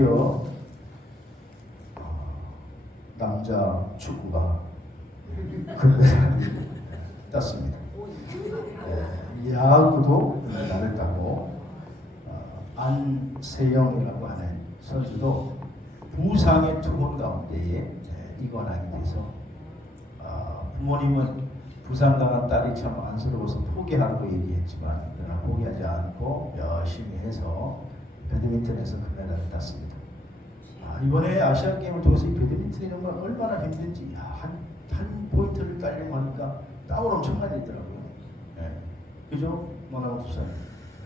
드디어 남자 축구가 금메달을 땄습니다. 야구도 금메달을 따고 안세영이라고 하는 선수도 부상의 투혼 가운데에 입원하게 돼서 부모님은 부상당한 딸이 참 안쓰러워서 포기하라고 얘기했지만 그러나 포기하지 않고 열심히 해서 배드민턴에서 금메달을 땄습니다. 이번에 아시안게임을 통해서 이 배드민턴이라는 건 얼마나 힘든지 한 포인트를 따려고 하니까 땀을 엄청 많이 있더라고요. 그죠? 뭐라고 부사님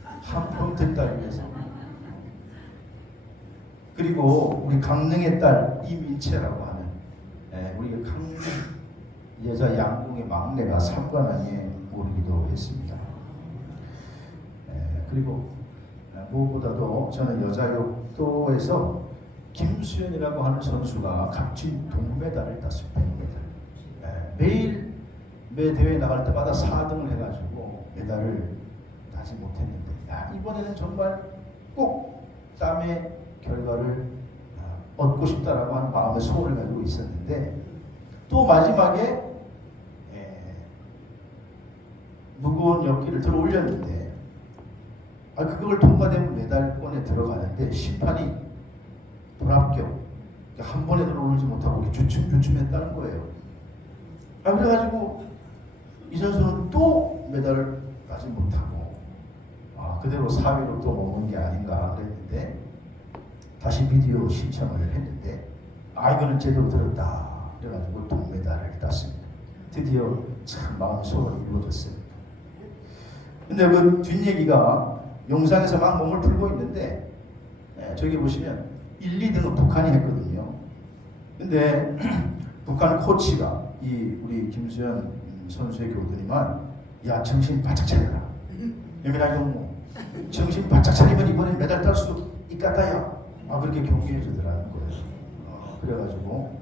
한 포인트 따기 위해서. 그리고 우리 강릉의 딸 이민채라고 하는 우리가 강릉 여자 양궁의 막내가 3관왕에 오르기도 했습니다. 그리고 무엇보다도 저는 여자 역도에서 김수현이라고 하는 선수가 각진 동메달을 땄습니다. 매일 매 대회에 나갈 때마다 4등을 해가지고 메달을 따지 못했는데 이번에는 정말 꼭 땀의 결과를 얻고 싶다라고 하는 마음의 소원을 가지고 있었는데 또 마지막에 무거운 역기를 들어 올렸는데 그걸 통과되면 메달권에 들어가는데 심판이 불합격, 한 번에 들어 올리지 못하고 이렇게 주춤주춤했다는 거예요. 그래가지고 이 선수는 또 메달을 따지 못하고 그대로 4위로 또 머무는 게 아닌가 그랬는데 다시 비디오 신청을 했는데 이거는 제대로 들었다 그래가지고 동메달을 땄습니다. 드디어 참 마음의 소원이 이루어졌어요. 근데 그 뒷얘기가 영상에서 막 몸을 풀고 있는데 저기 보시면 1, 2등은 북한이 했거든요. 근데 북한 코치가 우리 김수현 선수에게 오더니만 정신 바짝 차려라. 예민한 경우 정신 바짝 차리면 이번에 메달 딸 수 있겠다요. 그렇게 경고해 주더라는 거예요. 그래가지고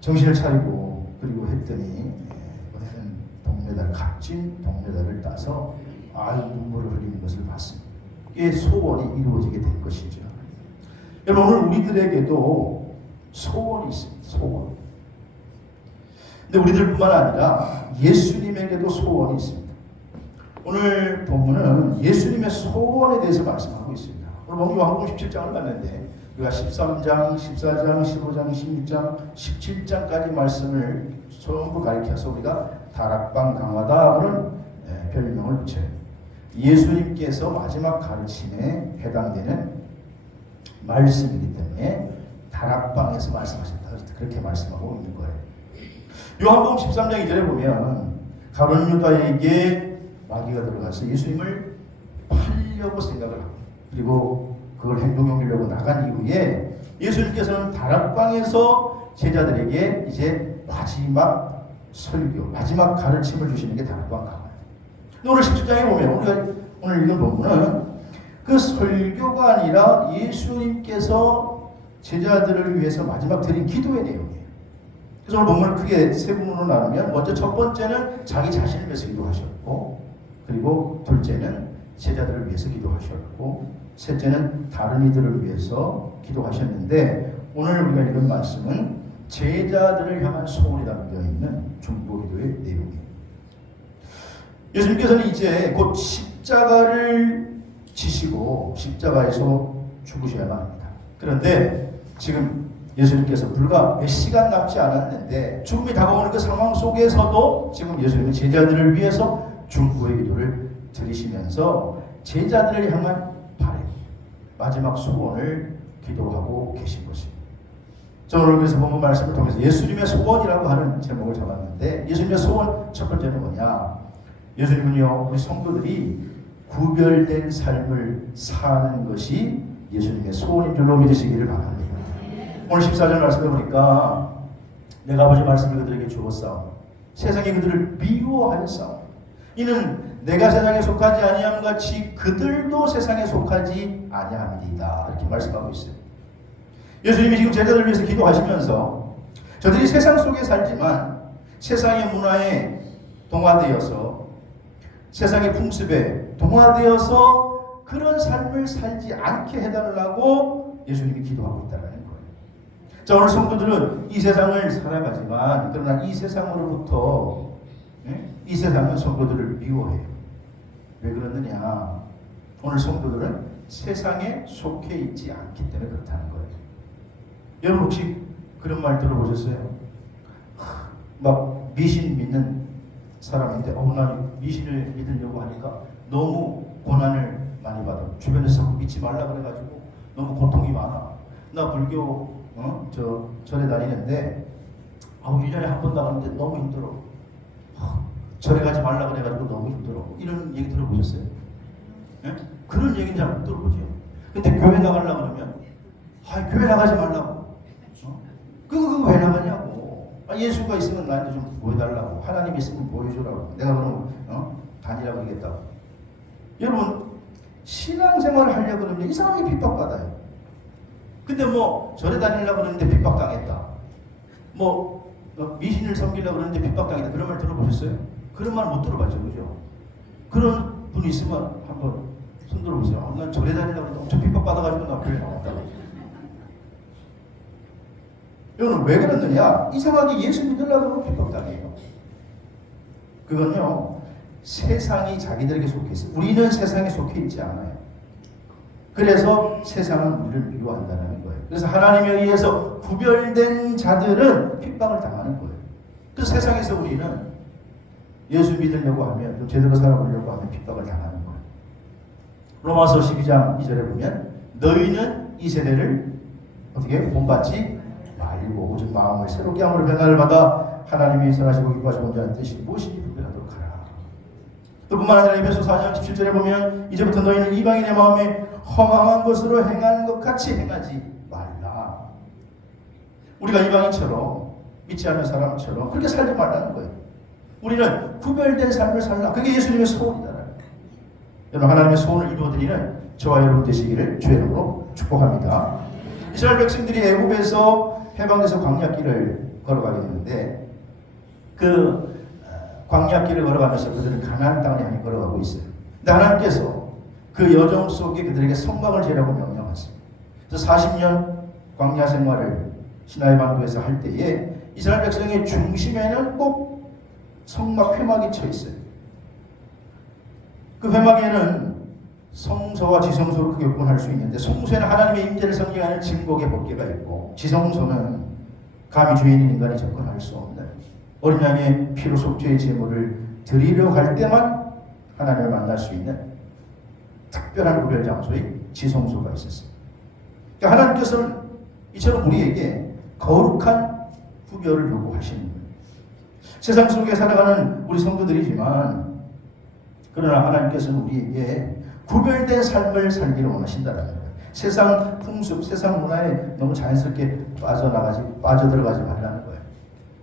정신을 차리고 그리고 했더니 이번에는 동메달 각진 동메달을 따서 눈물을 흘리는 것을 봤습니다. 이게 소원이 이루어지게 된 것이죠. 여러분 오늘 우리들에게도 소원이 있습니다. 소원. 근데 우리들뿐만 아니라 예수님에게도 소원이 있습니다. 오늘 본문은 예수님의 소원에 대해서 말씀하고 있습니다. 오늘 본문 요한복음 17장을 봤는데 우리가 13장, 14장, 15장, 16장, 17장까지 말씀을 전부 가리켜서 우리가 다락방 강화다라는 별명을 붙여요. 예수님께서 마지막 가르침에 해당되는 말씀이기 때문에 다락방에서 말씀하셨다. 그렇게 말씀하고 있는 거예요. 요한복음 13장 2절에 보면 가룟 유다에게 마귀가 들어가서 예수님을 팔려고 생각을 하고 그리고 그걸 행동에 옮기려고 나간 이후에 예수님께서는 다락방에서 제자들에게 이제 마지막 설교, 마지막 가르침을 주시는 게 다락방 강화예요. 오늘 17장에 보면 우리가 오늘 읽은 본문은 그 설교가 아니라 예수님께서 제자들을 위해서 마지막 드린 기도의 내용이에요. 그래서 오늘 본문을 크게 세 부분으로 나누면 먼저 첫 번째는 자기 자신을 위해서 기도하셨고 그리고 둘째는 제자들을 위해서 기도하셨고 셋째는 다른 이들을 위해서 기도하셨는데 오늘 우리가 읽은 말씀은 제자들을 향한 소원이 담겨있는 중보기도의 내용이에요. 예수님께서는 이제 곧 십자가를 지시고 십자가에서 죽으셔야만 합니다. 그런데 지금 예수님께서 불과 몇 시간 남지 않았는데 죽음이 다가오는 그 상황 속에서도 지금 예수님은 제자들을 위해서 중보의 기도를 드리시면서 제자들을 향한 바람, 마지막 소원을 기도하고 계신 것입니다. 저는 오늘 그래서 본문 말씀을 통해서 예수님의 소원이라고 하는 제목을 잡았는데 예수님의 소원 첫 번째는 뭐냐? 예수님은요 우리 성도들이 구별된 삶을 사는 것이 예수님의 소원인 줄로 믿으시기를 바랍니다. 오늘 14절 말씀해 보니까 내가 아버지 말씀을 그들에게 주었사오니 세상이 그들을 미워하였사오니 이는 내가 세상에 속하지 아니함 같이 그들도 세상에 속하지 아니함이니이다. 이렇게 말씀하고 있어요. 예수님이 지금 제자들을 위해서 기도하시면서 저들이 세상 속에 살지만 세상의 문화에 동화되어서 세상의 풍습에 동화되어서 그런 삶을 살지 않게 해달라고 예수님이 기도하고 있다는 거예요. 자, 오늘 성도들은 이 세상을 살아가지만 그러나 이 세상으로부터 이 세상은 성도들을 미워해요. 왜 그러느냐? 오늘 성도들은 세상에 속해 있지 않기 때문에 그렇다는 거예요. 여러분 혹시 그런 말 들어보셨어요? 막 미신 믿는 사람인데 나 미신을 믿으려고 하니까 너무 고난을 많이 받아. 주변에서 자꾸 믿지 말라 그래가지고 너무 고통이 많아. 나 불교 절에 다니는데 1년에 한 번 나가는데 너무 힘들어. 절에 가지 말라 그래가지고 너무 힘들어. 이런 얘기 들어보셨어요? 예? 그런 얘기는 잘 못 들어보죠. 근데 교회 나가려고 그러면 교회 나가지 말라고. 그거 왜 나가냐고. 예수가 있으면 나한테 좀 보여달라고. 하나님 있으면 보여주라고. 내가 그럼 다니라고 그러겠다고. 여러분 신앙생활을 하려고 그러면 이상하게 핍박받아요. 근데 절에 다니려고 그러는데 핍박당했다. 미신을 섬기려고 그러는데 핍박당했다. 그런 말 들어보셨어요? 그런 말 못 들어봤죠. 그죠? 그런 분이 있으면 한번 손 들어보세요. 난 절에 다니려고 그러는데 엄청 핍박받아가지고 나 교회 나왔다고. 이거는 왜 그랬느냐? 이상하게 예수 믿으려고 하면 핍박당해요. 그건요, 세상이 자기들에게 속해 있어요. 우리는 세상에 속해 있지 않아요. 그래서 세상은 우리를 미워한다는 거예요. 그래서 하나님에 의해서 구별된 자들은 핍박을 당하는 거예요. 그래서 세상에서 우리는 예수 믿으려고 하면, 좀 제대로 살아보려고 하면 핍박을 당하는 거예요. 로마서 12장 2절에 보면 너희는 이 세대를 어떻게 본받지 말고 오직 마음을 새롭게 함으로 변화를 받아 하나님이 선하시고 기뻐하시고 온전한 뜻이 무엇인지 분별하도록 하라. 또 뿐만 아니라 에베소 4장 17절에 보면 이제부터 너희는 이방인의 마음에 허망한 것으로 행하는 것 같이 행하지 말라. 우리가 이방인처럼 믿지 않는 사람처럼 그렇게 살지 말라는 거예요. 우리는 구별된 삶을 살라. 그게 예수님의 소원이다. 여러분 하나님의 소원을 이루어드리는 저와 여러분 되시기를 주의 이름으로 축복합니다. 이스라엘 백성들이 애굽에서 해방돼서 광야길을 걸어가게 되는데 그 광야길을 걸어가면서 그들은 가나안 땅을 향해 걸어가고 있어요. 근데 하나님께서 그 여정 속에 그들에게 성막을 지으라고 명령하셨습니다. 그래서 40년 광야 생활을 시나이 반도에서 할 때에 이스라엘 백성의 중심에는 꼭 성막 회막이 쳐 있어요. 그 회막에는 성소와 지성소를 크게 구분할 수 있는데 성소에는 하나님의 임재를 상징하는 진곡의 법궤가 있고 지성소는 감히 주인인 인간이 접근할 수 없는 어린 양의 피로 속죄의 제물을 드리려 할 때만 하나님을 만날 수 있는 특별한 구별 장소의 지성소가 있었습니다. 그러니까 하나님께서는 이처럼 우리에게 거룩한 구별을 요구하시는 거예요. 세상 속에 살아가는 우리 성도들이지만 그러나 하나님께서는 우리에게 구별된 삶을 살기를 원하신다는 거예요. 세상 풍습, 세상 문화에 너무 자연스럽게 빠져들어가지 말라는 거예요.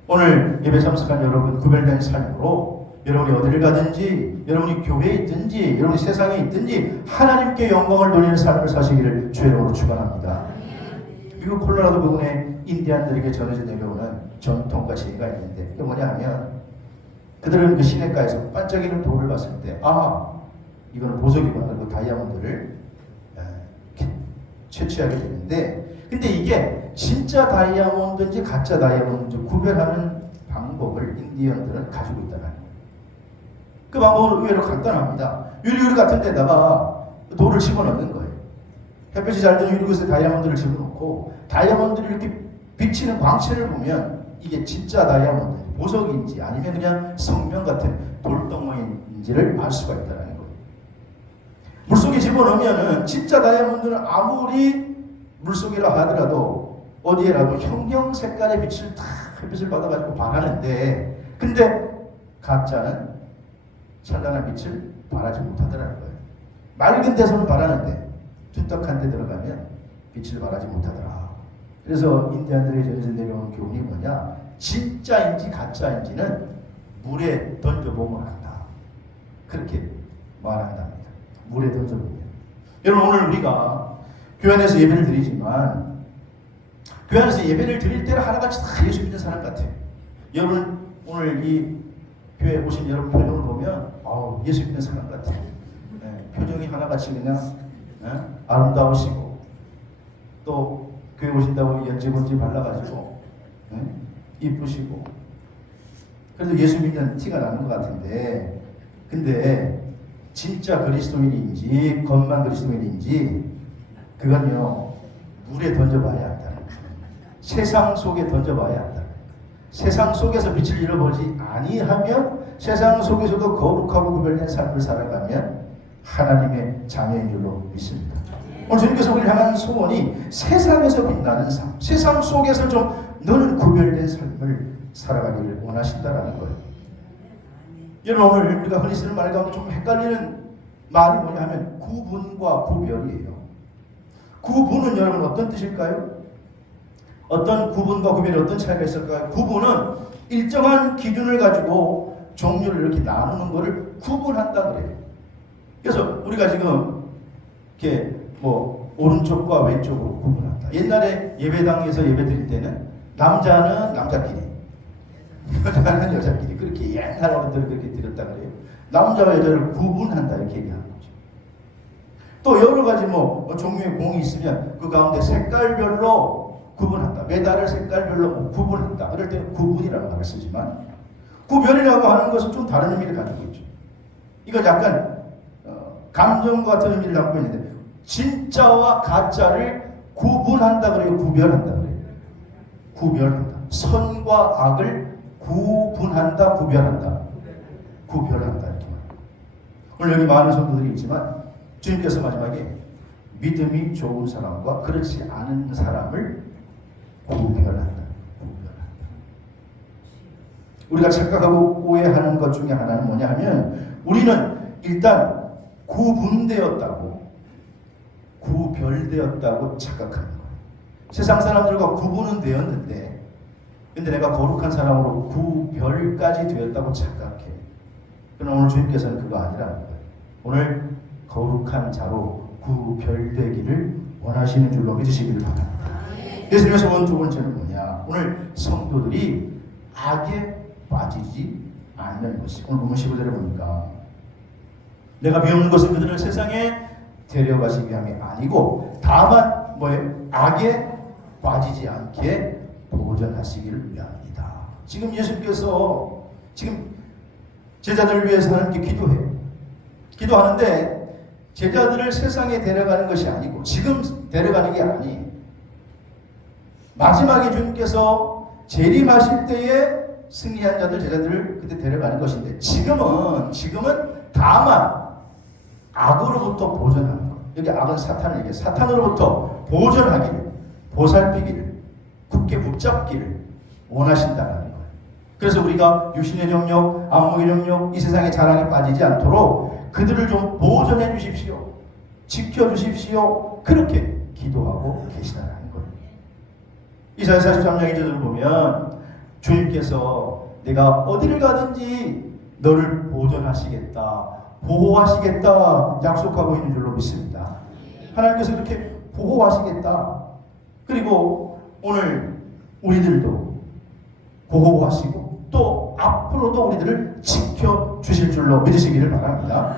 오늘 예배 참석한 여러분 구별된 삶으로 여러분이 어디를 가든지 여러분이 교회에 있든지 여러분이 세상에 있든지 하나님께 영광을 돌리는 삶을 사시기를 주의 이름으로 축원합니다. 미국 콜로라도 부근에 인디안들에게 전해져 내려오는 전통과 지혜가 있는데 그게 뭐냐 하면 그들은 그 시냇가에서 반짝이는 돌을 봤을 때 이거는 보석이구나. 그리고 다이아몬드를 채취하게 되는데 근데 이게 진짜 다이아몬드인지 가짜 다이아몬드인지 구별하는 방법을 인디언들은 가지고 있다는 거예요. 그 방법은 의외로 간단합니다. 유리구리 같은 데다가 돌을 집어넣는 거예요. 햇볕이 잘 드는 유리구리에 다이아몬드를 집어넣고 다이아몬드를 이렇게 비치는 광채를 보면 이게 진짜 다이아몬드, 보석인지 아니면 그냥 성명 같은 돌덩어리인지를 알 수가 있다는 거예요. 물속에 집어넣으면은 진짜 다이아몬드는 아무리 물속이라 하더라도 어디에라도 형형 색깔의 빛을 다 햇빛을 받아가지고 발하는데 근데 가짜는 찬란한 빛을 발하지 못하더라는 거예요. 맑은 데서는 발하는데 둔탁한 데 들어가면 빛을 발하지 못하더라. 그래서 인디안들의 전에서 내려온 교훈이 뭐냐? 진짜인지 가짜인지는 물에 던져보면 안다. 그렇게 말한답니다. 물에 던져보면. 여러분 오늘 우리가 교회 안에서 예배를 드리지만 교회 안에서 예배를 드릴 때는 하나같이 다 예수 믿는 사람 같아요. 여러분 오늘 이 교회에 오신 여러분 표정을 보면 예수 믿는 사람 같아요. 표정이 하나같이 그냥 아름다우시고 또 교회 오신다고 연지본지 발라가지고 이쁘시고 그래도 예수 믿는 티가 나는 것 같은데 근데 진짜 그리스도인인지 겉만 그리스도인인지 그건요 물에 던져봐야 한다. 세상 속에 던져봐야 한다. 세상 속에서 빛을 잃어버리지 아니하면 세상 속에서도 거룩하고 구별된 삶을 살아가면 하나님의 자녀인 줄로 믿습니다. 오늘 주님께서 우리를 향한 소원이 세상에서 빛나는 삶, 세상 속에서 좀 늘 구별된 삶을 살아가기를 원하신다라는 거예요. 여러분 오늘 우리가 흔히 쓰는 말 가운데 좀 헷갈리는 말이 뭐냐 하면 구분과 구별이에요. 구분은 여러분 어떤 뜻일까요? 어떤 구분과 구별이 어떤 차이가 있을까요? 구분은 일정한 기준을 가지고 종류를 이렇게 나누는 것을 구분한다 그래요. 그래서 우리가 지금 이렇게 뭐 오른쪽과 왼쪽으로 구분한다. 옛날에 예배당에서 예배 드릴 때는 남자는 남자끼리, 여자는 여자끼리 그렇게 옛날 어른들은 그렇게 드렸다 그래요. 남자와 여자를 구분한다 이렇게 얘기하는 거죠. 또 여러 가지 뭐 종류의 공이 있으면 그 가운데 색깔별로 구분한다. 메달을 색깔별로 구분한다. 그럴 때는 구분이라고 말을 쓰지만 구별이라고 하는 것은 좀 다른 의미를 가지고 있죠. 이건 약간 감정 같은 의미를 담고 있는데 진짜와 가짜를 구분한다 그래요. 구별한다 그래요. 구별한다. 선과 악을 구분한다. 구별한다. 구별한다 이렇게 말합니다. 오늘 여기 많은 성도들이 있지만 주님께서 마지막에 믿음이 좋은 사람과 그렇지 않은 사람을 구별한다. 우리가 착각하고 오해하는 것 중에 하나는 뭐냐 하면 우리는 일단 구분되었다고 구별되었다고 착각하는 거예요. 세상 사람들과 구분은 되었는데 근데 내가 거룩한 사람으로 구별까지 되었다고 착각해. 그러나 오늘 주님께서는 그거 아니라는 거예요. 오늘 거룩한 자로 구별되기를 원하시는 줄로 믿으시기를 바랍니다. 예수님께서 온 두 번째는 뭐냐? 오늘 성도들이 악에 빠지지 않는 것이. 오늘 보면 15절에 보니까 내가 비옵는 것은 그들을 세상에 데려가시기 위함이 아니고 다만 뭐예요? 악에 빠지지 않게 보존하시기를 위함이다. 지금 예수님께서 지금 제자들을 위해서 하나님께 기도해요. 기도하는데 제자들을 세상에 데려가는 것이 아니고 지금 데려가는 게 아니 마지막에 주님께서 재림하실 때에 승리한 자들 제자들을 그때 데려가는 것인데 지금은 다만 악으로부터 보존하는 것. 여기 악은 사탄을 얘기해요. 사탄으로부터 보존하기를 보살피기를 굳게 붙잡기를 원하신다는 거예요. 그래서 우리가 육신의 정욕, 안목의 정욕, 이 세상의 자랑에 빠지지 않도록 그들을 좀 보존해 주십시오. 지켜 주십시오. 그렇게 기도하고 계시다는 거예요. 이사야 43장 2절을 보면 주님께서 내가 어디를 가든지 너를 보존하시겠다, 보호하시겠다 약속하고 있는 줄로 믿습니다. 하나님께서 그렇게 보호하시겠다. 그리고 오늘 우리들도 보호하시고 또 앞으로도 우리들을 지켜주실 줄로 믿으시기를 바랍니다.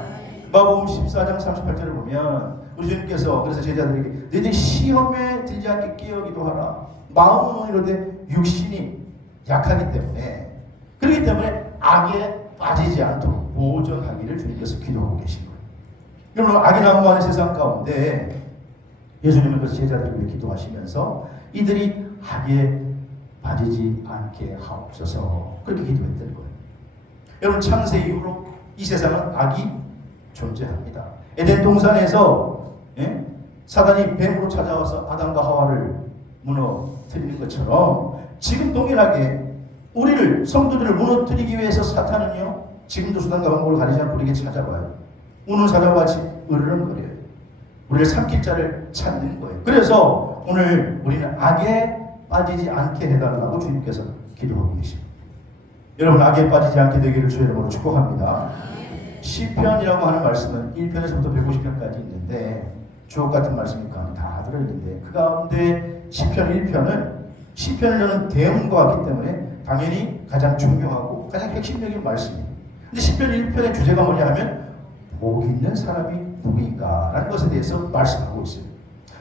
마가복음 14장 38절을 보면 우리 주님께서 그래서 제자들에게 너희들이 시험에 들지 않게 깨어기도 하라. 마음은 이르되 육신이 약하기 때문에 그렇기 때문에 악에 빠지지 않도록 보존하기를 주님께서 기도하고 계신 거예요. 여러분 악이 난무하는 세상 가운데 예수님은 그 제자들을 위해 기도하시면서 이들이 악에 빠지지 않게 하옵소서 그렇게 기도했던 거예요. 여러분 창세 이후로 이 세상은 악이 존재합니다. 에덴 동산에서 사단이 뱀으로 찾아와서 아담과 하와를 무너뜨리는 것처럼 지금 동일하게 우리를 성도들을 무너뜨리기 위해서 사탄은요 지금도 수단과 방법을 가리지 않고 우리에게 찾아와요. 우는 사자와 같이 으르렁거려요. 우리를 삼킬 자를 찾는 거예요. 그래서 오늘 우리는 악에 빠지지 않게 해달라고 주님께서 기도하고 계십니다. 여러분 악에 빠지지 않게 되기를 주의 이름으로 축복합니다. 시편이라고 하는 말씀은 1편에서부터 150편까지 있는데 주옥 같은 말씀이 다 들어있는데 그 가운데 시편 1편은 시편을 여는 대문과 같기 때문에 당연히 가장 중요하고 가장 핵심적인 말씀이에요. 근데 시편 1편의 주제가 뭐냐 하면 복 있는 사람이 누구인가라는 것에 대해서 말씀하고 있어요.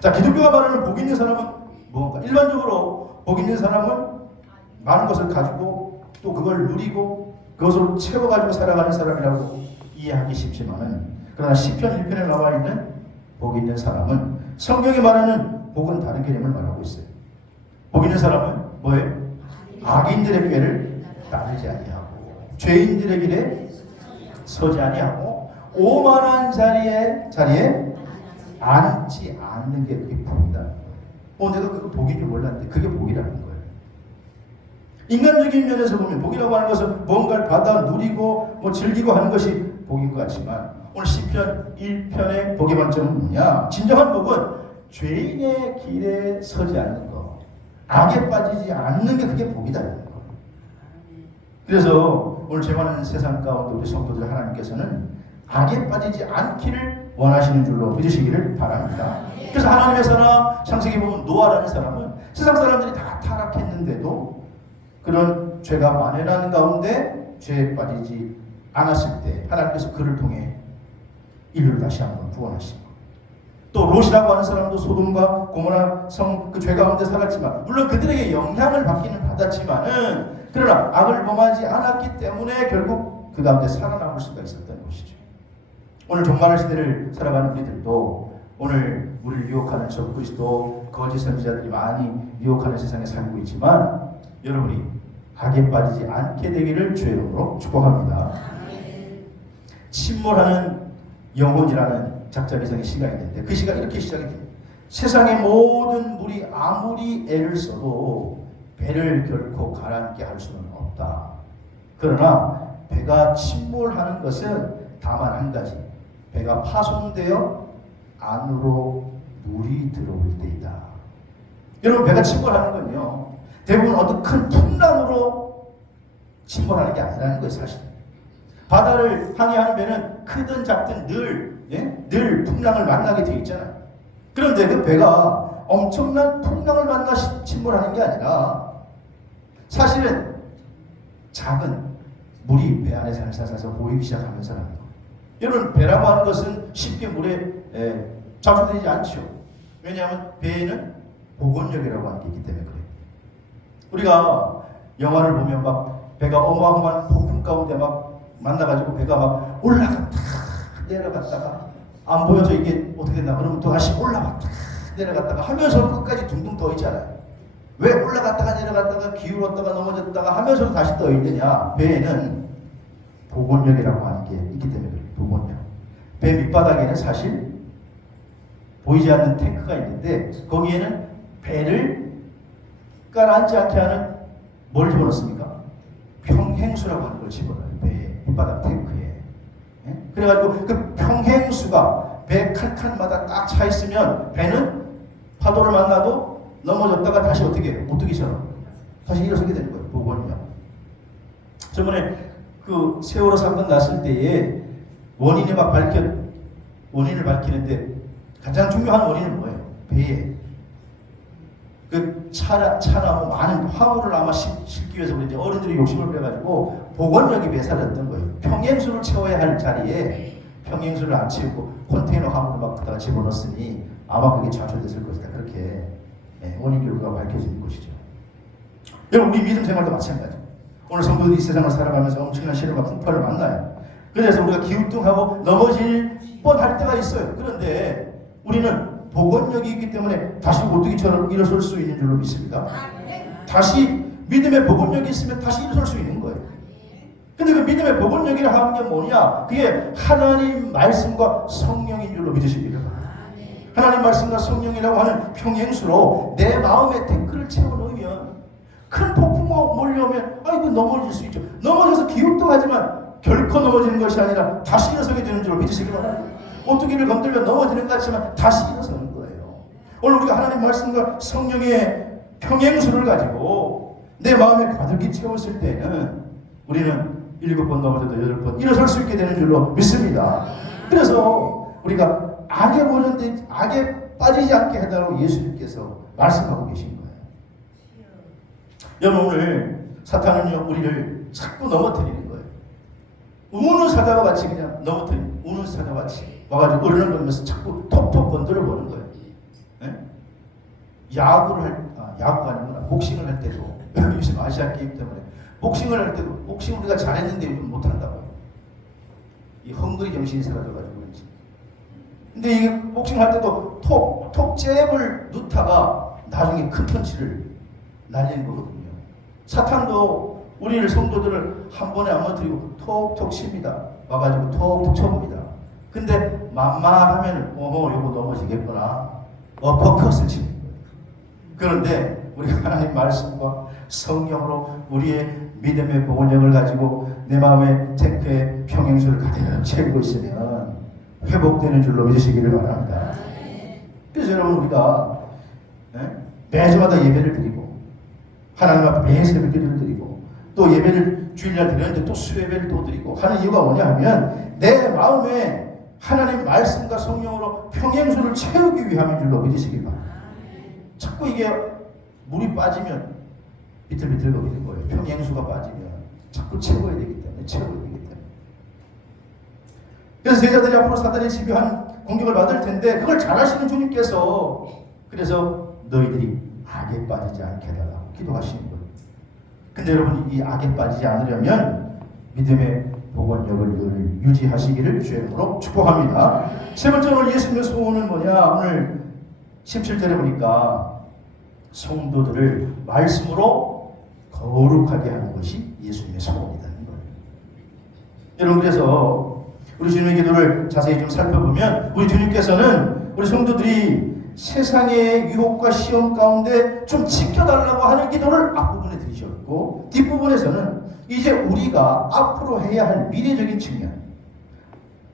자, 기독교가 말하는 복 있는 사람은 무엇인가? 일반적으로 복 있는 사람은 많은 것을 가지고 또 그걸 누리고 그것을 채워가지고 살아가는 사람이라고 이해하기 쉽지만은, 그러나 시편 1편에 나와 있는 복 있는 사람은 성경이 말하는 복은 다른 개념을 말하고 있어요. 복 있는 사람은 뭐예요? 악인들의 꾀를 따르지 아니하고 죄인들의 길에 서지 아니하고 오만한 자리에 앉지 않는 게 그게 복이다. 내가 그거 복인 줄 몰랐는데 그게 복이라는 거예요. 인간적인 면에서 보면 복이라고 하는 것은 뭔가를 받아 누리고 즐기고 하는 것이 복인 것 같지만, 오늘 시편 1편의 복의 관점은 뭐냐? 진정한 복은 죄인의 길에 서지 않는 것, 악에 빠지지 않는 게 그게 복이다라는 거예요. 그래서 오늘 재관하는 세상 가운데 우리 성도들 하나님께서는 악에 빠지지 않기를 원하시는 줄로 믿으시기를 바랍니다. 그래서 하나님의 사람, 창세기 보면 노아라는 사람은 세상 사람들이 다 타락했는데도 그런 죄가 만연한 가운데 죄에 빠지지 않았을 때 하나님께서 그를 통해 인류를 다시 한번 구원하시고, 또 롯이라고 하는 사람도 소돔과 고모라 성 그 죄 가운데 살았지만, 물론 그들에게 영향을 받기는 받았지만은 그러나 악을 범하지 않았기 때문에 결국 그 가운데 살아남을 수가 있었던 것이죠. 오늘 종말의 시대를 살아가는 우리들도 오늘 우리를 유혹하는 적그리스도 거짓 선지자들이 많이 유혹하는 세상에 살고 있지만, 여러분이 악에 빠지지 않게 되기를 주의 이름으로 축복합니다. 침몰하는 영혼이라는 작자 비상의 시가 있는데, 그 시가 이렇게 시작이 됩니다. 세상의 모든 물이 아무리 애를 써도 배를 결코 가라앉게 할 수는 없다. 그러나 배가 침몰하는 것은 다만 한 가지, 배가 파손되어 안으로 물이 들어올 때이다. 여러분, 배가 침몰하는 건요, 대부분 어떤 큰 풍랑으로 침몰하는 게 아니라는 거예요. 사실 바다를 항해하는 배는 크든 작든 늘 풍랑을 만나게 되어 있잖아요. 그런데 그 배가 엄청난 풍랑을 만나 침몰하는 게 아니라 사실은 작은 물이 배 안에 살살살살 보이기 시작하면서라는 거예요. 여러분, 배라고 하는 것은 쉽게 물에 좌초되지 않죠. 왜냐하면 배에는 복원력이라고 하는 게 있기 때문에 그래요. 우리가 영화를 보면 막 배가 어마어마한 폭풍 가운데 막 만나가지고 배가 막 올라갔다 내려갔다가 안 보여서 이게 어떻게 됐나 그러면 또 다시 올라갔다 내려갔다가 하면서 끝까지 둥둥 떠 있잖아요. 왜 올라갔다가 내려갔다가 기울었다가 넘어졌다가 하면서 다시 떠 있느냐? 배에는 복원력이라고 하는 게 있기 때문에 그래요. 복원력. 배 밑바닥에는 사실 보이지 않는 탱크가 있는데, 거기에는 배를 가라앉지 않게 하는 뭘 집어넣습니까? 평행수라고 하는 걸 집어넣어요. 배에 밑바닥 탱크에. 그래가지고 그 평행수가 배 칸칸마다 딱 차 있으면 배는 파도를 만나도 넘어졌다가 다시 어떻게 해요? 오뚜기처럼 다시 일어서게 되는 거예요. 복원력. 저번에 그 세월호 사건 났을 때에 원인을 밝히는데 가장 중요한 원인은 뭐예요? 배에 그 차나 많은 화물을 아마 싣기 위해서 그런지 어른들이 욕심을 부려가지고 복원력이 배살았던 거예요. 평행수를 채워야 할 자리에 평행수를 안 채우고 컨테이너 화물을 막 그다가 집어넣었으니 아마 그게 좌초됐을 것이다. 그렇게 원인 결과가 밝혀지는 것이죠. 여러분, 우리 믿음 생활도 마찬가지예요. 오늘 성도들이 이 세상을 살아가면서 엄청난 시련과 풍파를 만나요. 그래서 우리가 기우뚱하고 넘어질 뻔할 때가 있어요. 그런데 우리는 복원력이 있기 때문에 다시 오뚜기처럼 일어설 수 있는 줄로 믿습니다. 다시 믿음의 복원력이 있으면 다시 일어설 수 있는 거예요. 근데 그 믿음의 복원력이라 하는 게 뭐냐? 그게 하나님 말씀과 성령인 줄로 믿으시기를 바랍니다. 하나님 말씀과 성령이라고 하는 평행수로 내 마음에 탱크를 채워넣으면 큰 폭풍이 몰려오면 아이고 넘어질 수 있죠. 넘어져서 기웃동하지만 결코 넘어지는 것이 아니라 다시 일어서게 되는 줄로 믿으시기 바랍니다. 오뚜기를 건들면 넘어지는 것 같지만 다시 일어서는 거예요. 오늘 우리가 하나님 말씀과 성령의 평행수를 가지고 내 마음에 가득히 채웠을 때는 우리는 7번 넘어져도 8번 일어설 수 있게 되는 줄로 믿습니다. 그래서 우리가 악에 빠지지 않게 해달라고 예수님께서 말씀하고 계신 거예요. 여러분, 오늘 사탄은요 우리를 자꾸 넘어뜨리는 거예요. 우는 사자와 같이 그냥 넘어뜨리는, 우는 사자와 같이 와가지고 어른거리면서 자꾸 톡톡 건드려 보는 거예요. 예? 야구가 아니구나. 복싱을 할 때도 요즘 아시아 게임 때문에 복싱을 할 때도 복싱 우리가 잘했는데 요즘 못한다고요. 이 헝그리 정신이 사라져가지고 그런지. 근데 이게 복싱 할 때도 톡 잽을 넣다가 나중에 큰 펀치를 날리는 거거든요. 사탄도 우리를 성도들을 한 번에 안 터뜨리고 톡톡 칩니다. 와가지고 톡톡 쳐봅니다. 근데 만만하면 요거 넘어지겠구나. 어퍼컷을 치는 거예요. 그런데 우리가 하나님 말씀과 성령으로 우리의 믿음의 보건력을 가지고 내 마음의 탱크에 평행수를 가득 채우고 있으면 회복되는 줄로 믿으시기를 바랍니다. 그래서 여러분 우리가 매주마다 예배를 드리고 하나님 앞에 매일 새벽 기도를 드리고 또 예배를 주일날 드렸는데 또 수요예배를 또 드리고 하는 이유가 뭐냐 하면 내 마음에 하나님 말씀과 성령으로 평행수를 채우기 위함인 줄로 믿으시기 바랍니다. 자꾸 이게 물이 빠지면 비틀비틀거리는 거예요. 평행수가 빠지면 자꾸 채워야 되기 때문에 그래서 제자들이 앞으로 사단의 집요한 공격을 받을 텐데 그걸 잘 하시는 주님께서 그래서 너희들이 악에 빠지지 않게 해달라고 기도하시는 거예요. 근데 여러분 이 악에 빠지지 않으려면 믿음의 복원력을 늘 유지하시기를 주의 이름으로 축복합니다. 세 번째 오늘 예수님의 소원은 뭐냐? 오늘 17절에 보니까 성도들을 말씀으로 거룩하게 하는 것이 예수님의 소원이라는 거예요. 여러분 그래서 우리 주님의 기도를 자세히 좀 살펴보면 우리 주님께서는 우리 성도들이 세상의 유혹과 시험 가운데 좀 지켜달라고 하는 기도를 앞부분에 드리셨고 뒷부분에서는 이제 우리가 앞으로 해야 할 미래적인 측면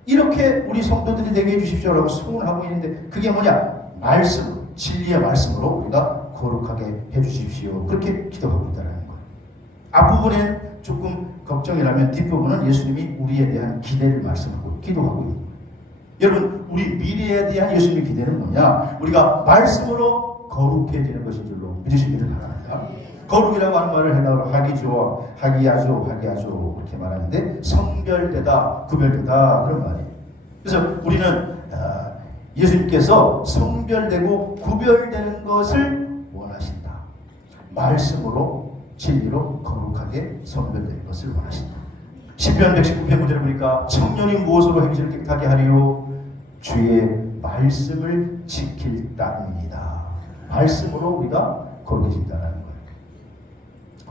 이렇게 우리 성도들이 되게 해주십시오라고 소원하고 있는데 그게 뭐냐? 말씀, 진리의 말씀으로 우리가 거룩하게 해주십시오. 그렇게 기도하고 있다는 거예요. 앞부분엔 조금 걱정이라면 뒷부분은 예수님이 우리에 대한 기대를 말씀하고 기도하고 있는 거예요. 여러분 우리 미래에 대한 예수님의 기대는 뭐냐? 우리가 말씀으로 거룩해지는 것인 줄로 믿으시기를 바랍니다. 거룩이라고 하는 말을 해나로 하기야죠 이렇게 말하는데 성별되다, 구별되다 그런 말이에요. 그래서 우리는 예수님께서 성별되고 구별되는 것을 원하신다. 말씀으로 진리로 거룩하게 성별되는 것을 원하신다. 시편 119편 9절에 보니까 청년이 무엇으로 행실을 깨끗하게 하리요? 주의 말씀을 지킬 따름입니다. 말씀으로 우리가 거룩해진다는 거예요.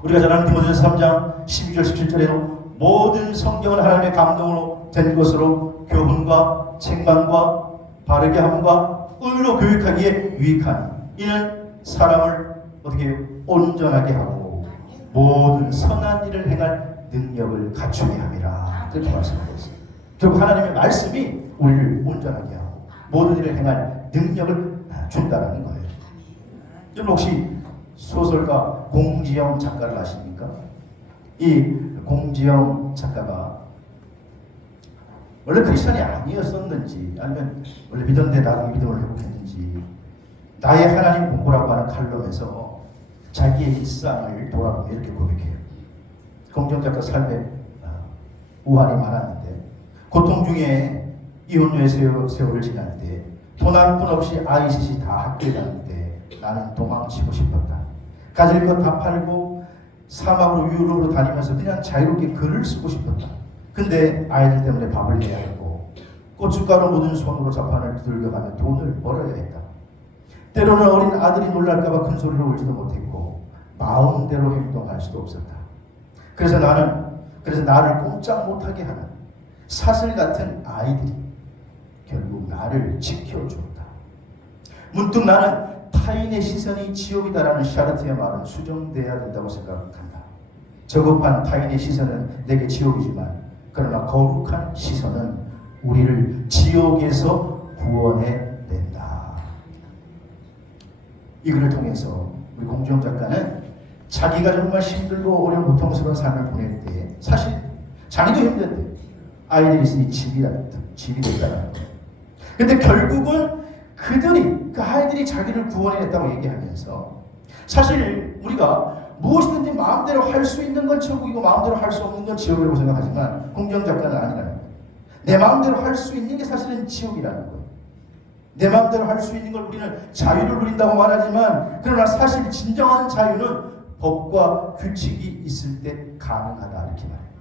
우리가 잘 아는 디모데전서 3장 12절 17절에는 모든 성경은 하나님의 감동으로 된 것으로 교훈과 책망과 바르게 함과 의로 교육하기에 유익하니 이는 사람을 어떻게 온전하게 하고 모든 선한 일을 행할 능력을 갖추게 함이라. 그렇게 말씀하셨어요. 결국 하나님의 말씀이 우리를 온전하게 하고 모든 일을 행할 능력을 준다는 거예요. 여러분 혹시 소설가 공지영 작가를 아십니까? 이 공지영 작가가 원래 크리스천이 아니었었는지 아니면 원래 믿었는데 나중에 믿음을 회복했는지 나의 하나님 공부라고 하는 칼럼에서 자기의 일상을 돌아보며 이렇게 고백해요. 공지영 작가 삶에 우환이 많았는데 고통 중에 이혼녀의 세월을 지날 때 돈 한 푼 없이 아이 셋이 다 학교에 다니는데 나는 도망치고 싶었다. 가질 것 다 팔고 사막으로 유럽으로 다니면서 그냥 자유롭게 글을 쓰고 싶었다. 근데 아이들 때문에 밥을 내야 하고 고춧가루 묻은 손으로 자판을 두들겨가며 돈을 벌어야 했다. 때로는 어린 아들이 놀랄까봐 큰 소리로 울지도 못했고 마음대로 행동할 수도 없었다. 그래서 나를 꼼짝 못하게 하는 사슬 같은 아이들이 결국 나를 지켜주었다. 문득 나는 타인의 시선이 지옥이다라는 샤르트의 말은 수정돼야 된다고 생각한다. 저급한 타인의 시선은 내게 지옥이지만 그러나 거룩한 시선은 우리를 지옥에서 구원해낸다. 이 글을 통해서 우리 공지영 작가는 자기가 정말 힘들고 어려운 고통스러운 삶을 보낼 때 사실 자기도 힘든데 아이들이 있으니 집이 됐다는 거예요. 근데 결국은 그 아이들이 자기를 구원해냈다고 얘기하면서 사실 우리가 무엇이든지 마음대로 할 수 있는 건 천국이고 마음대로 할 수 없는 건 지옥이라고 생각하지만 공지영 작가는 아니라는 거예요. 내 마음대로 할 수 있는 게 사실은 지옥이라는 거예요. 내 마음대로 할 수 있는 걸 우리는 자유를 누린다고 말하지만, 그러나 사실 진정한 자유는 법과 규칙이 있을 때 가능하다 이렇게 말해요.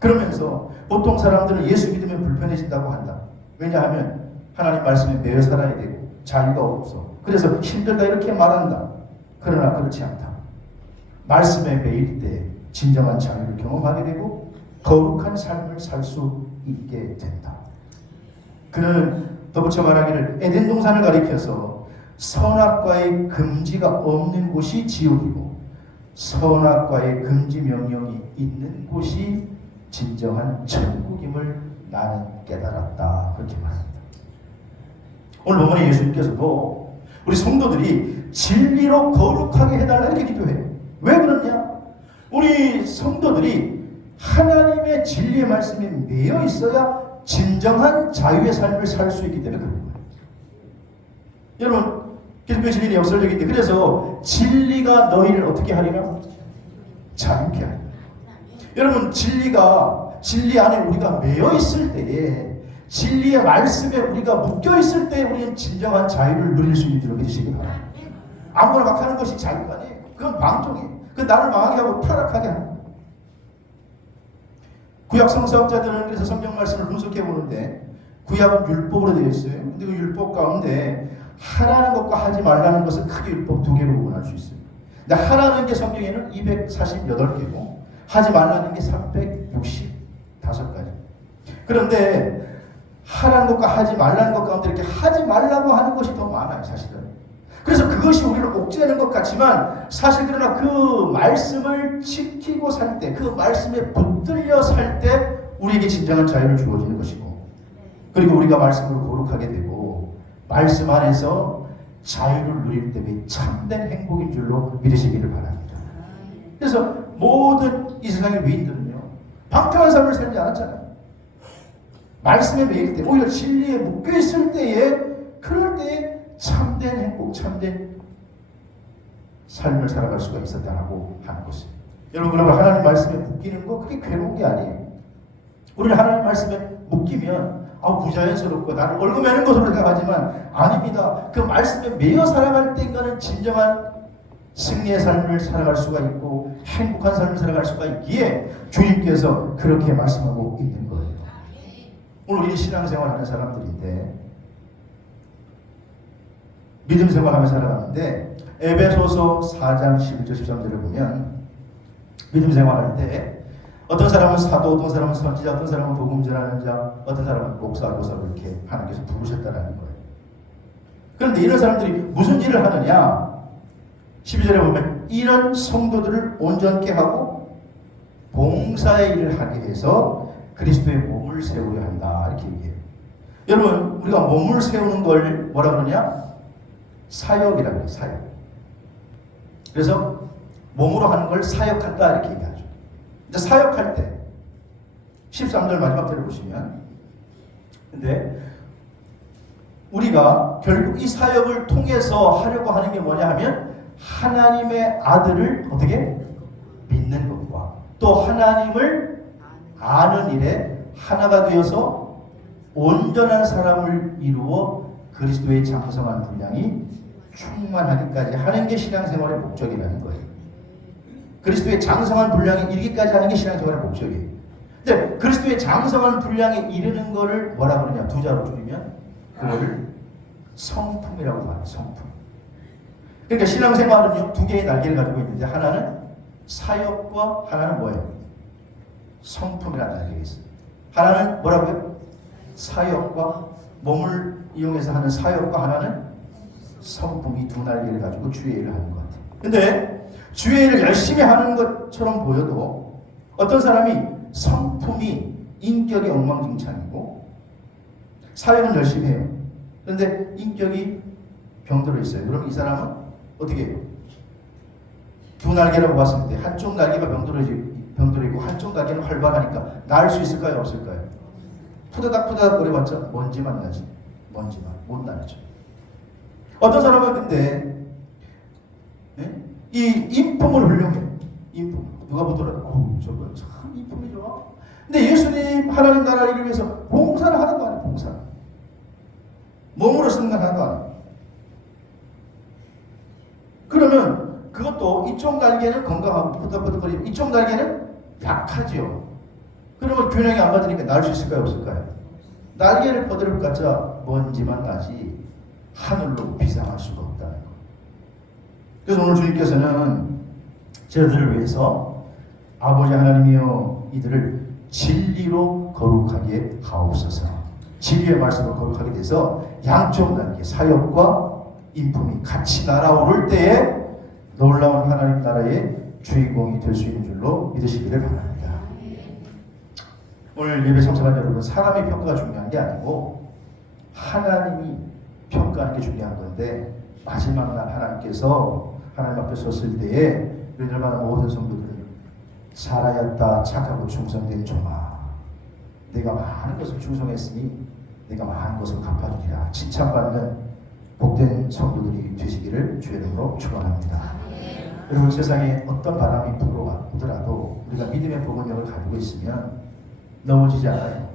그러면서 보통 사람들은 예수 믿으면 불편해진다고 한다. 왜냐하면 하나님 말씀에 매여 살아야 되고 자유가 없어. 그래서 힘들다 이렇게 말한다. 그러나 그렇지 않다. 말씀에 매일 때 진정한 자유를 경험하게 되고 거룩한 삶을 살 수 있게 된다. 그는 덧붙여 말하기를 에덴 동산을 가리켜서 선악과의 금지가 없는 곳이 지옥이고 선악과의 금지 명령이 있는 곳이 진정한 천국임을 나는 깨달았다. 그렇게 말합니다. 오늘 본문에 예수님께서도 우리 성도들이 진리로 거룩하게 해달라 이렇게 기도해요. 왜 그러냐? 우리 성도들이 하나님의 진리의 말씀에 매여 있어야 진정한 자유의 삶을 살 수 있기 때문에 그런 거예요. 여러분, 기독교 진리는 역설적인데, 그래서 진리가 너희를 어떻게 하리라? 자유케 하리라. 여러분, 진리 안에 우리가 매여 있을 때에, 진리의 말씀에 우리가 묶여 있을 때 우리는 진정한 자유를 누릴 수 있는 줄 믿으시기 바랍니다. 아무거나 막 하는 것이 자유가 아니에요. 그건 방종이에요. 그건 나를 망하게 하고 타락하게 하는 거예요. 구약 성서학자들은 그래서 성경 말씀을 분석해 보는데, 구약은 율법으로 되어 있어요. 근데 그 율법 가운데 하라는 것과 하지 말라는 것은 크게 율법 두 개로 구분할 수 있어요. 근데 하라는 게 성경에는 248개고 하지 말라는 게 365가지. 그런데 하라는 것과 하지 말라는 것 가운데 이렇게 하지 말라고 하는 것이 더 많아요, 사실은. 그래서 그것이 우리를 옥죄는 것 같지만 사실 그러나 그 말씀을 지키고 살 때, 그 말씀에 붙들려 살 때 우리에게 진정한 자유를 주어지는 것이고, 그리고 우리가 말씀으로 거룩하게 되고 말씀 안에서 자유를 누릴 때문에 참된 행복인 줄로 믿으시기를 바랍니다. 그래서 모든 이 세상의 위인들은요, 방탕한 삶을 살지 않았잖아요. 말씀에 매일 때, 오히려 진리에 묶여있을 때에, 그럴 때에 참된 행복, 참된 삶을 살아갈 수가 있었다고 하는 것입니다. 여러분, 그러면 하나님 말씀에 묶이는 거 그게 괴로운 게 아니에요. 우리는 하나님 말씀에 묶이면 부자연스럽고 나를 얼굴매는 것으로 생각하지만 아닙니다. 그 말씀에 매여 살아갈 때 인간은 진정한 승리의 삶을 살아갈 수가 있고 행복한 삶을 살아갈 수가 있기에 주님께서 그렇게 말씀하고 있는 거예요. 오늘 우리 신앙생활하는 사람들인데, 믿음 생활하며 살아가는데, 에베소서 4장 11절 13절을 보면 믿음 생활할 때 어떤 사람은 사도, 어떤 사람은 선지자, 어떤 사람은 복음 전하는 자, 어떤 사람은 목사, 교사로 이렇게 하나님께서 부르셨다라는 거예요. 그런데 이런 사람들이 무슨 일을 하느냐? 12절에 보면 이런 성도들을 온전케 하고 봉사의 일을 하게 해서 그리스도의 몸을 세우려 한다 이렇게 얘기해요. 여러분, 우리가 몸을 세우는 걸 뭐라 그러냐? 사역이라고 해요. 사역. 그래서 몸으로 하는 걸 사역한다 이렇게 얘기하죠. 이제 사역할 때 13절 마지막 절을 보시면, 근데 우리가 결국 이 사역을 통해서 하려고 하는 게 뭐냐 하면 하나님의 아들을 어떻게 믿는 것과 또 하나님을 아는 일에 하나가 되어서 온전한 사람을 이루어 그리스도의 장성한 분량이 충만하기까지 하는 게 신앙생활의 목적이라는 거예요. 그리스도의 장성한 분량에 이르기까지 하는 게 신앙생활의 목적이에요. 근데 그리스도의 장성한 분량에 이르는 거를 뭐라 그러냐? 두 자로 줄이면 그거를 성품이라고 말해요. 성품. 그러니까 신앙생활은요, 두 개의 날개를 가지고 있는데 하나는 사역과 하나는 뭐예요? 성품이라는 날개가 있어요. 하나는 뭐라고요? 사역과 몸을 이용해서 하는 사역과 하나는 성품이 두 날개를 가지고 주의 일을 하는 것 같아요. 근데 주의 일을 열심히 하는 것처럼 보여도 어떤 사람이 성품이 인격이 엉망진창이고 사역은 열심히 해요. 그런데 인격이 병들어 있어요. 그럼 이 사람은 어떻게 해요? 두 날개라고 봤을 때 한쪽 날개가 병들어 있고 한쪽 날개는 활발하니까 나을 수 있을까요? 없을까요? 푸드닥 거려봤자 먼지만 나지. 먼지만 못 나죠. 어떤 사람은 근데 이 인품을 훌륭해. 인품. 누가 보더라도 저거 참 인품이 좋아. 근데 예수님 하나님 나라를 이루기 위해서 몸으로 쓰는 건 하나도 아니에요. 그러면 그것도 이쪽 날개는 건강하고 푸덕푸덕거리고 이쪽 날개는 약하죠. 그러면 균형이 안 맞으니까 날 수 있을까요? 없을까요? 날개를 뻗어봤자 먼지만 나지 하늘로 비상할 수가 없다는 거. 그래서 오늘 주님께서는 저들을 위해서 아버지 하나님이여 이들을 진리로 거룩하게 하옵소서. 진리의 말씀으로 거룩하게 돼서 양쪽 날개 사역과 인품이 같이 날아오를 때에 놀라운 하나님 나라의 주인공이 될 수 있는 줄로 믿으시기를 바랍니다. 오늘 예배 참석한 여러분, 사람의 평가가 중요한 게 아니고 하나님이 평가하는 게 중요한 건데, 마지막 날 하나님께서 하나님 앞에 섰을 때에 얼마나 모든 성도들은 살아였다 착하고 충성된 종아, 내가 많은 것을 충성했으니 내가 많은 것을 갚아주리라 칭찬받는 복된 성도들이 되시기를 주의 이름으로 축원합니다. 여러분, 세상에 어떤 바람이 불어오더라도 우리가 믿음의 복음력을 가지고 있으면 넘어지지 않아요.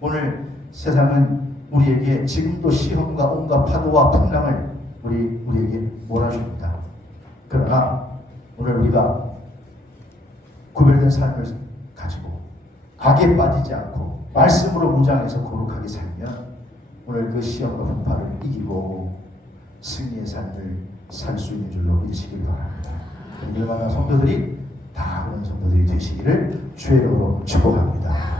오늘 세상은 우리에게 지금도 시험과 온갖 파도와 풍랑을 우리에게 몰아줍니다. 그러나 오늘 우리가 구별된 삶을 가지고 악에 빠지지 않고 말씀으로 무장해서 거룩하게 살면 오늘 그 시험과 풍파를 이기고 승리의 삶을 살 수 있는 줄로 믿으시길 바랍니다. 얼마나 성도들이 다 그런 성도들이 되시기를 주의 이름으로 축복합니다.